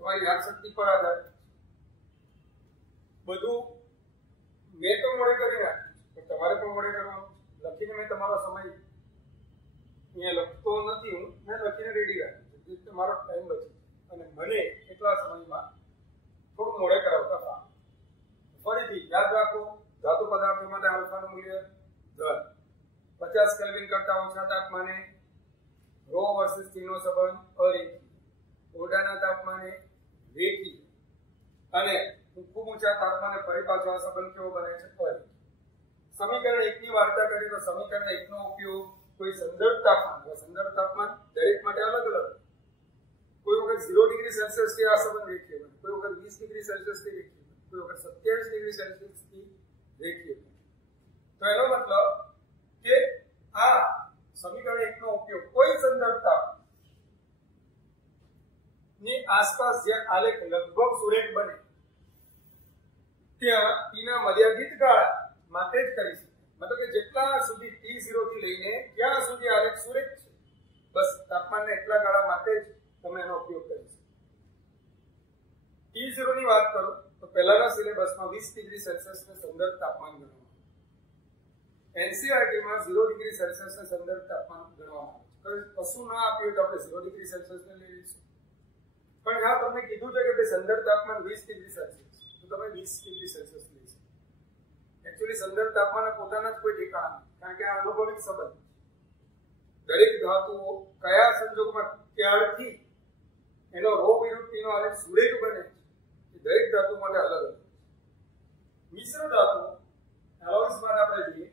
તમારી યાદશક્તિ પર આધારિત બધું મેં તો મોડે કરી નાખ્યું, તમારે પણ મોડે કરવાનું. લખીને મેં તમારો સમય અહીંયા લખતો નથી, મેં લખીને રેડી રાખ્યું છે, તમારો ટાઈમ બચે અને મને એટલા સમયમાં થોડું મોડે કરાવતા હતા. ફરીથી યાદ રાખો, ધાતુ પદાર્થો માટે આલ્ફાનું મૂલ્ય 10, 50 કેલ્વિન કરતા ઓછા તાપમાને ρ વર્સિસ T નો સંબંધ અરેખીય, ઓરડાના તાપમાને રેખીય અને ખૂબ ઊંચા તાપમાને ફરી પાછો આ સંબંધ કેવો બને છે? અરેખીય. સમીકરણ 1 ની વાર્તા કરીએ તો સમીકરણ 1 નો ઉપયોગ કોઈ સંદર્ભ તાપમાન દરેક માટે અલગ અલગ. કોઈ વખત 0 ડિગ્રી સેલ્સિયસ થી આ સંબંધ રેખીય બને, કોઈ વખત 20 ડિગ્રી સેલ્સિયસ થી રેખીય બને, કોઈ વખત 27 ડિગ્રી સેલ્સિયસ થી રેખીય બને. તો એનો મતલબ કે આ સમીકરણ 1 નો ઉપયોગ કોઈ સંદર્ભ તાપમાન ની આસપાસ જે આલેખ લગભગ સુરેખ બને ત્યાં T ના મર્યાદિત ગાળા માટે જ કરી શકાય. મતલબ કે જેટલા સુધી T0 થી લઈને ક્યાં સુધી આલેખ સુરેખ છે, બસ તાપમાનના એટલા ગાળા માટે જ તમે એનો ઉપયોગ કરી શકો. T0 ની વાત કરો તો પહેલાના સિલેબસમાં 20 ડિગ્રી સેલ્સિયસને સંદર્ભ તાપમાન ગણવામાં આવે. NCERT માં 0 ડિગ્રી સેલ્સિયસને સંદર્ભ તાપમાન ગણવામાં આવે. કશું ના આપ્યું તો આપણે 0 ડિગ્રી સેલ્સિયસને લઈ લઈશું. પણ હા તમને કીધું છે કે સંદર્ભ તાપમાન 20 ડિગ્રી સેલ્સિયસ, તો તમે 20 ડિગ્રી સેલ્સિયસ લઈ શકો. એકચ્યુઅલી સંદર્ભ તાપમાનના પોતાના જ કોઈ ઠેકાણા નથી, કારણ કે આ અનુભવિક સંબંધ. દરેક ધાતુઓ કયા સંજોગોમાં ક્યારથી એનો ρ વિરુદ્ધ T નો આલેખ સુરેખ બને છે દરેક ધાતુ માટે અલગ અલગ. મિશ્ર ધાતુ એલોય્સમાં આપણે જોઈએ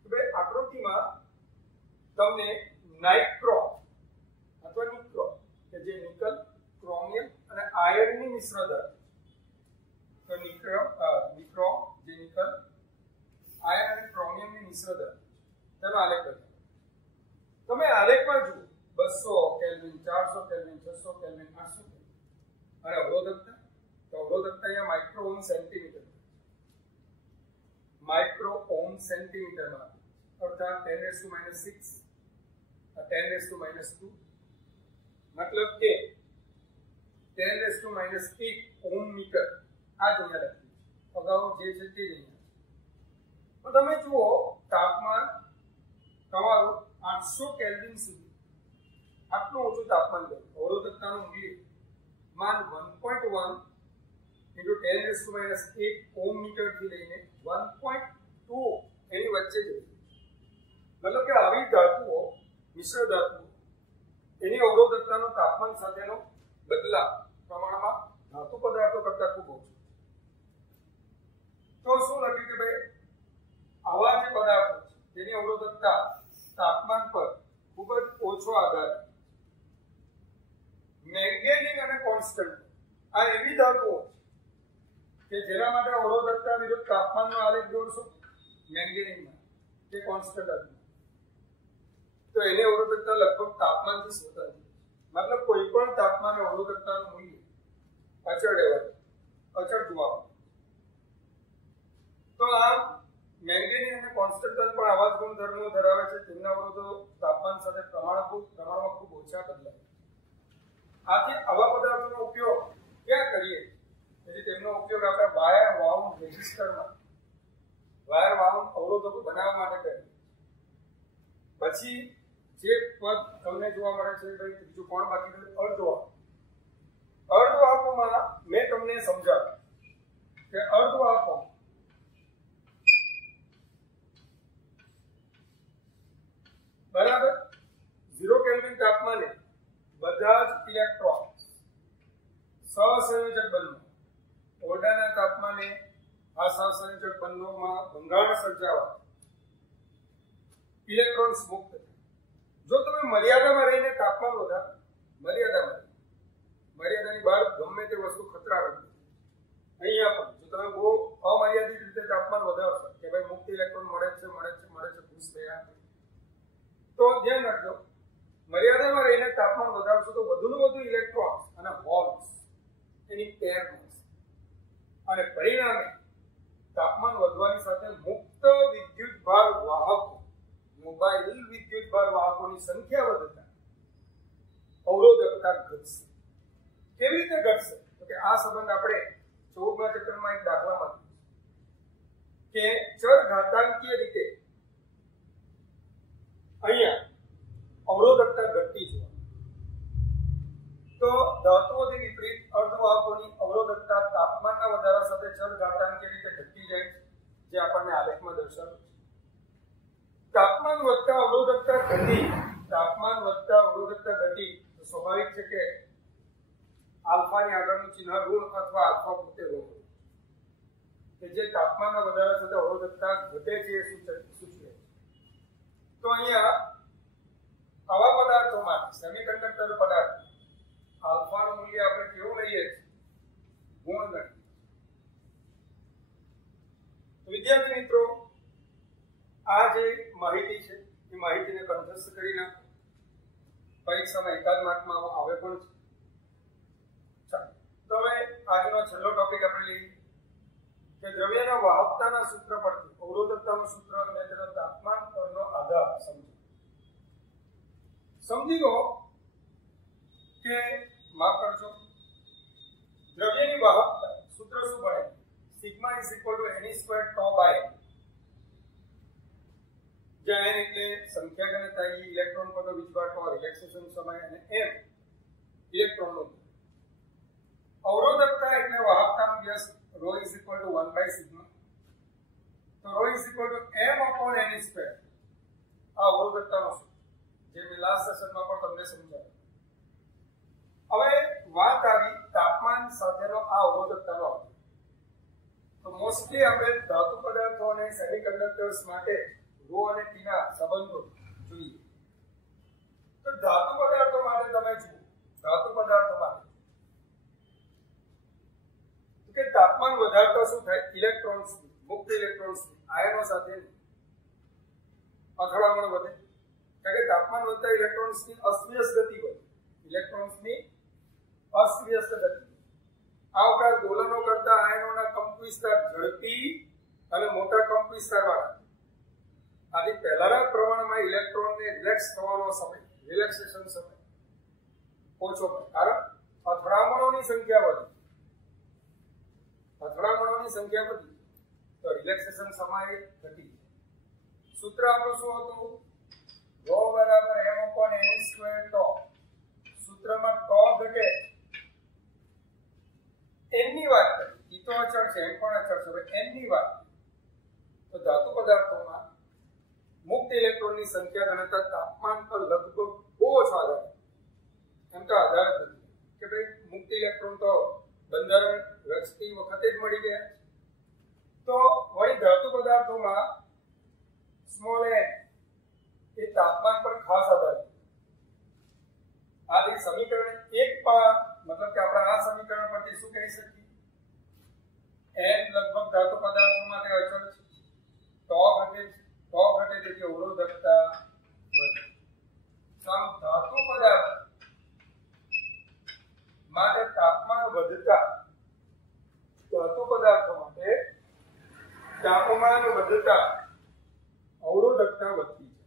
તો ભાઈ આકૃતિમાં તમને નાઇટ્રો અથવા નિક્રો કે જે નિકલ, ક્રોમિયમ અને આયર્નની મિશ્ર ધાતુ, તો નિક્રો જે નિકલ, આયર્ન અને ક્રોમિયમની મિશ્ર ધાતુ, તેનો આલેખ બતાવો. તમે આલેખમાં જુઓ 200 કેલ્વિન, 400 કેલ્વિન, 600 કેલ્વિન, 800 કેલ્વિન. અને અવરોધકતા, તો અવરોધકતા અહીંયા micro ohm centimetre, micro ohm સેન્ટીમીટરમાં, અર્થાત 10⁻⁶, 10⁻², મતલબ કે 10⁻⁸ ઓહ્મ મીટર. આ જ અહીંયા લખ્યું છે, અગાઉ જે છે તે જ અહીંયા. તો તમે જુઓ તાપમાન તમારું 800 કેલ્વિન સુધી આટલું ઓછું તાપમાન ગયું. અવરોધકતાનું મૂલ્ય માન 1.1 × 10⁻⁸ ઓહ્મ મીટર થી લઈને 1.2 એની વચ્ચે જ. મતલબ કે આવી ધાતુઓ, મિશ્ર ધાતુઓ, એની અવરોધકતાનો તાપમાન સાથેનો બદલાવ પ્રમાણમાં ધાતુ પદાર્થો કરતા ખૂબ ઓછો. તો શું લખ્યું કે ભાઈ આવા જે પદાર્થો છે તેની અવરોધકતા તાપમાન પર ખૂબ જ ઓછો આધાર. મેંગેનીઝ અને કોન્સ્ટન્ટ આ એવી ધાતુઓ કે જેના માટે અવરોધકતા વિરુદ્ધ તાપમાનનો આલેખ દોરશો મેંગેનીઝમાં કે કોન્સ્ટન્ટ હતું, તો એની અવરોધકતા લગભગ તાપમાનથી સ્વતંત્ર. મતલબ કોઈ પણ તાપમાને અવરોધકતાનું મૂલ્ય અચળ રહેવાનું, અચળ જોવા મળે. તો આમ મેંગેનીઝ અને કોન્સ્ટન્ટ પણ આવા જ ગુણધર્મો ધરાવે છે. તેમના અવરોધો તાપમાન સાથે પ્રમાણમાં ખૂબ ઓછા બદલાય. આથી આવા પદાર્થોનો ઉપયોગ ક્યાં કરીએ? તેથી તેમનો ઉપયોગ આપણે વાયર વાઉન્ડ રેઝિસ્ટરમાં, વાયર વાઉન્ડ અવરોધકો બનાવવા માટે કરીએ. પછી જે પદ તમને જોવા મળે છે ભાઈ ત્રીજું કોણ બાકી રહ્યું? અર્ધવાહક. અર્ધવાહકોમાં મેં તમને સમજાવ્યું કે અર્ધવાહકો બરાબર 0 કેલ્વિન તાપમાને બધા જ ઇલેક્ટ્રોન સહસંયોજક બંધો, ઓરડાના તાપમાને આ સહસંયોજક બંધોમાં ભંગાણ સર્જાવા ઇલેક્ટ્રોન્સ મુક્ત થાય. જો તમે મર્યાદામાં રહીને તાપમાન વધારો, મર્યાદાની બહાર ગમે તે વસ્તુ ખતરારૂપ. અહીંયા પણ જો તમે બહુ અમર્યાદિત રીતે તાપમાન વધારશો કે ભાઈ મુક્ત ઇલેક્ટ્રોન મળે છે ખુશ થયા, તો ધ્યાન રાખજો મર્યાદામાં રહીને તાપમાન વધારશો તો વધુને વધુ ઇલેક્ટ્રોન્સ અને હોલ્સ એની પેર મળશે અને પરિણામે તાપમાન વધવાની સાથે મુક્ત વિદ્યુતભાર વાહકો મોબાઈલ વિદ્યુતભાર વાહકોની સંખ્યા વધતા અવરોધકતા ઘટશે. કેવી રીતે ઘટશે? તો કે આ સંબંધ આપણે 14મા ચેપ્ટરમાં એક દાખલામાં કે ચર ઘાતાંકીય રીતે અહીંયા અવરોધકતા ઘટતી જોવા. તો ધાતુઓથી વિપરીત અર્ધવાહકોની અવરોધકતા તાપમાનના વધારા સાથે ચર ઘાતાંકીય રીતે ઘટતી જાય છે, જે આપણને આલેખમાં દર્શાવ્યું છે. તાપમાન વધતા અવરોધકતા ઘટી તો સ્વાભાવિક છે કે આલ્ફાની આગળનું ચિહ્ન ઋણ અથવા આલ્ફા પોતે ઋણ, કે જે તાપમાનના વધારા સાથે અવરોધકતા ઘટે છે એ સૂચવે. તો અહીંયા આવા પદાર્થો માટે સેમિકન્ડક્ટર પદાર્થ આલ્ફાનું મૂલ્ય આપણે કેવું લઈએ છીએ? ગુણ ગણીએ. વિદ્યાર્થી મિત્રો, આ જે માહિતી છે એ માહિતીને કંઠસ્થ કરી નાખો. પરીક્ષામાં એકાદ માર્કમાં આવે પણ છે. ચાલો, તો હવે આજનો છેલ્લો ટોપિક આપણે લઈએ કે દ્રવ્યના વાહકતાના સૂત્ર પરથી અવરોધકતાનું સૂત્ર અને તેના તાપમાન પરનો આધાર સમજી લો કે માફ કરજો, દ્રવ્યની વાહકતા સૂત્ર શું બને? Sigma is equal to n squared tau by n, જ્યાં n એટલે સંખ્યા ઘનતા, e ઇલેક્ટ્રોન પરનો વીજભાર, tau રિલેક્સેશન સમય અને m ઇલેક્ટ્રોનનો. અવરોધકતા એટલે વાહકતાનું વ્યસ્ત ρ is equal to 1 by sigma. તો ρ is equal to m upon n square. આ અવરોધકતાનો સૂત્ર જે મેં લાસ્ટ સેશનમાં પણ તમને સમજાવ્યું. હવે વાત આવી તાપમાન સાથેનો આ અવરોધકતાનો આધાર. તો મોસ્ટલી આપણે ધાતુ પદાર્થો અને સેમિકન્ડક્ટર્સ માટે ρ અને t ના સંબંધો જોઈએ. તો ધાતુ પદાર્થો માટે તમે જુઓ, ધાતુ પદાર્થો માટે કે તાપમાન વધારતા શું થાય? ઇલેક્ટ્રોન્સ, મુક્ત ઇલેક્ટ્રોન્સ આયનો સાથે અથડામણ વધે. કારણ કે તાપમાન વધતા ઇલેક્ટ્રોન્સની અસ્વ્યસ્ત ગતિ વધે. ઇલેક્ટ્રોન્સની અસ્વ્યસ્ત ગતિ. આ ઉપરાંત દોલનો કરતા આયનોના કંપવિસ્તાર ઝડપી અને મોટા કંપવિસ્તારવાળા. આથી પહેલાના પ્રમાણમાં ઇલેક્ટ્રોનને રિલેક્સ થવાનો સમય, રિલેક્સેશન સમય ઓછો પડે. કારણ અથડામણોની સંખ્યા વધી. તો રિલેક્સેશન સમય ઘટી. સૂત્ર આપણું શું હતું? ρ બરાબર m upon n square tau. સૂત્રમાં tau ઘટે. n ની વાત કરી, ઈ તો અચળ છે, m પણ અચળ છે. હવે n ની વાત તો ધાતુ પદાર્થોમાં મુક્ત ઇલેક્ટ્રોનની સંખ્યા ઘનતા તાપમાન પર લગભગ બહુ ઓછો આધાર. એમ તો આધાર જ નથી કે ભાઈ મુક્ત ઇલેક્ટ્રોન તો બંધારણ રચતી વખતે જ મળી ગયા. તો વળી ધાતુ પદાર્થોમાં સ્મોલ n એ તાપમાન પર ખાસ આધાર. આ જે સમીકરણ 1 મતલબ કે આપણે આ સમીકરણ પરથી શું કહી શકીએ? n લગભગ ધાતુ પદાર્થો માટે અચળ છે. tau ઘટે તેથી અવરોધકતા વધે. ધાતુ પદાર્થ માટે તાપમાન વધતા અવરોધકતા વધતી છે.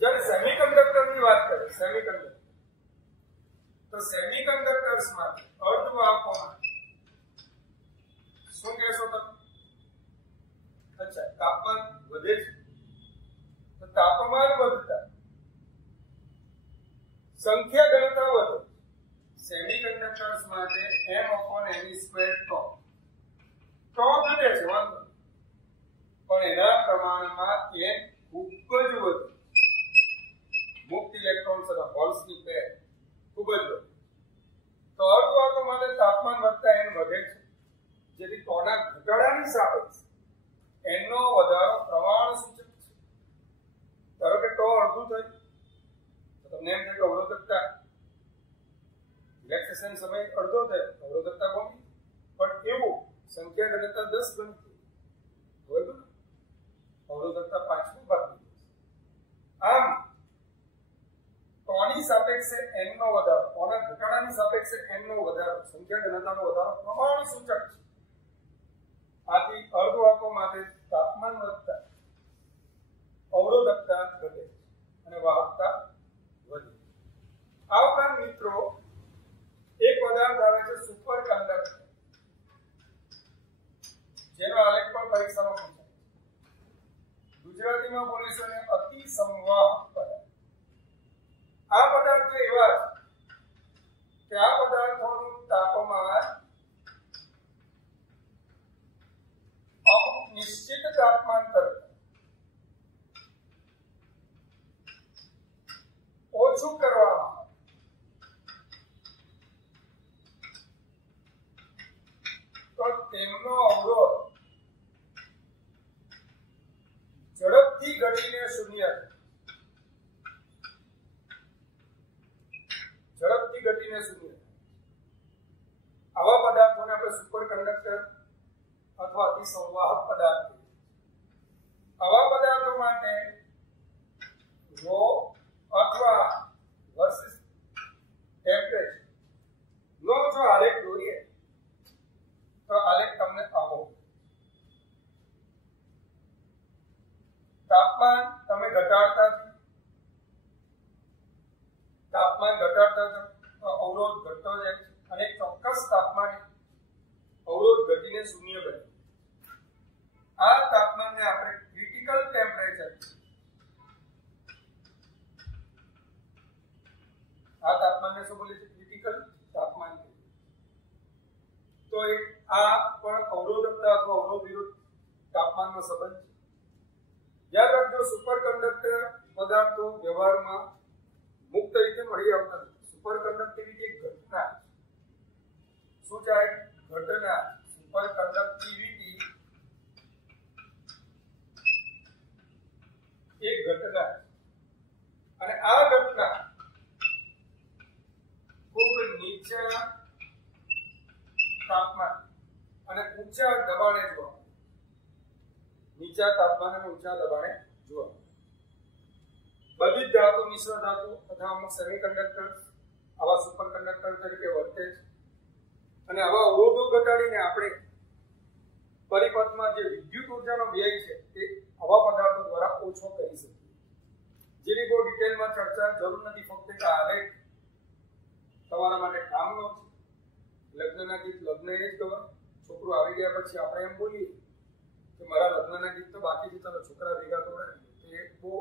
જ્યારે સેમિકન્ડક્ટરની વાત કરીએ, સેમિકન્ડક્ટર્સમાં અર્ધવાહકોમાં શું કહેશો તમે? અચ્છા, તાપમાન વધે છે. તો તાપમાન વધતા સંખ્યા ઘનતા વધે. સેમિકન્ડક્ટર્સ માટે m upon n square tau. tau ઘટે છે વાંધો, પણ એના પ્રમાણમાં n ખૂબ જ વધે. મુક્ત ઇલેક્ટ્રોન્સ અને હોલ્સની પેર ખૂબ જ વધે. તો અર્ધવાહકો માટે તાપમાન વધતા n વધે છે, જેથી tauના ઘટાડાની સાપેક્ષે n નો વધારો પ્રમાણ સૂચક છે. ધારો કે tau અડધું થયું તો તમને એમ થાય કે અવરોધકતા રિલેક્સેશન સમય અડધો થયો, અવરોધકતા કોમી. પણ એવું સંખ્યા ઘનતા 10 ગણી, બરાબર? અવરોધકતા 5નો ભાગ લીધો. આમ tauની સાપેક્ષે n નો વધારો, tauના ઘટાડાની સાપેક્ષે n નો વધારો, સંખ્યા ઘનતાનો વધારો પ્રમાણ સૂચક છે. આથી અર્ધવાહકો માટે તાપમાન વધતા અવરોધકતા ઘટે અને વાહકતા વધે. આ ઉપરાંત મિત્રો એક પદાર્થ આવે છે સુપર કંડક્ટર, જેનો આલેખ પણ પરીક્ષામાં પૂછાય. ગુજરાતીમાં બોલીશું ને અતિ સંવાહક પદાર્થ. આ પદાર્થો એવા છે કે આ પદાર્થોનું તાપમાન અમુક નિશ્ચિત તાપમાન કરતા ઓછું કરવામાં આવે તો તેમનો અવરોધ ઝડપથી ઘટીને શૂન્ય આવા પદાર્થોને આપણે સુપર કંડક્ટર અથવા અતિ સંવાહક પદાર્થ કહીએ. આવા પદાર્થો માટે રો અથવા વર્સિસ ટેમ્પરેચર નો જો આલેખ દોરીએ તો આલેખ તમને આવો. તાપમાન તમે ઘટાડતા અવરોધ ઘટતો જાય છે અને ચોક્કસ તાપમાને અવરોધ ઘટીને શૂન્ય બને. આ તાપમાનને આપણે ક્રિટિકલ ટેમ્પરેચર શું બોલે છે? ક્રિટિકલ તાપમાન. તો આ પણ અવરોધકતા અથવા અવરોધ વિરુદ્ધ તાપમાનનો સંબંધ છે. યાદ રાખજો, સુપર કંડક્ટર પદાર્થો વ્યવહારમાં મુક્ત રીતે મળી આવતા નથી. સુપર કંડક્ટિવિટી એક ઘટના. શું છે? ઘટના. સુપર કંડક્ટિવિટી એક ઘટના, અને આ ઘટના ખૂબ નીચા તાપમાન અને ઊંચા દબાણે જોવા મળે. નીચા તાપમાન અને ઊંચા દબાણે જોવા મળે. બધી જ ધાતુ, મિશ્ર ધાતુ તથા અમુક સેમિકન્ડક્ટર્સ આવા સુપર કંડક્ટર તરીકે વર્તે છે. અને આવા અવરોધો ઘટાડીને આપણે પરિપથમાં જે વિદ્યુત ઉર્જાનો વ્યય છે તે આવા પદાર્થો દ્વારા ઓછો કરી શકીએ. જેની બહુ ડિટેલમાં ચર્ચા જરૂર નથી. ફક્ત એક આલેખ તમારા માટે કામનો છે. લગ્નના ગીત લગ્ન એ જ ગવા. છોકરો આવી ગયા પછી આપણે એમ બોલીએ કે મારા લગ્નના ગીત તો બાકી છે, ચાલો છોકરા ભેગા કરાવે. એ બહુ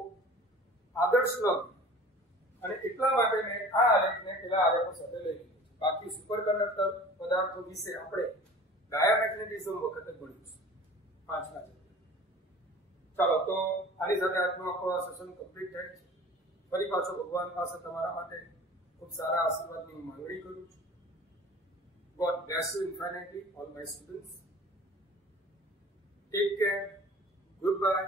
આદર્શ ન, અને એટલા માટે મેં આ આલેખને પેલા આલેખો સાથે લઈ લીધું. બાકી સુપર કંડક્ટર પદાર્થો વિશે આપણે ડાયામેગ્નેટિઝમ વખતે ભણીશું 5ના ચેપ્ટર. ચાલો, તો આની સાથે આજનું આપણું આ સેશન કમ્પ્લીટ થાય છે. ફરી પાછો ભગવાન પાસે તમારા માટે ખૂબ સારા આશીર્વાદની માંગણી કરું છું. God bless you infinitely, all my students. Take care. Goodbye.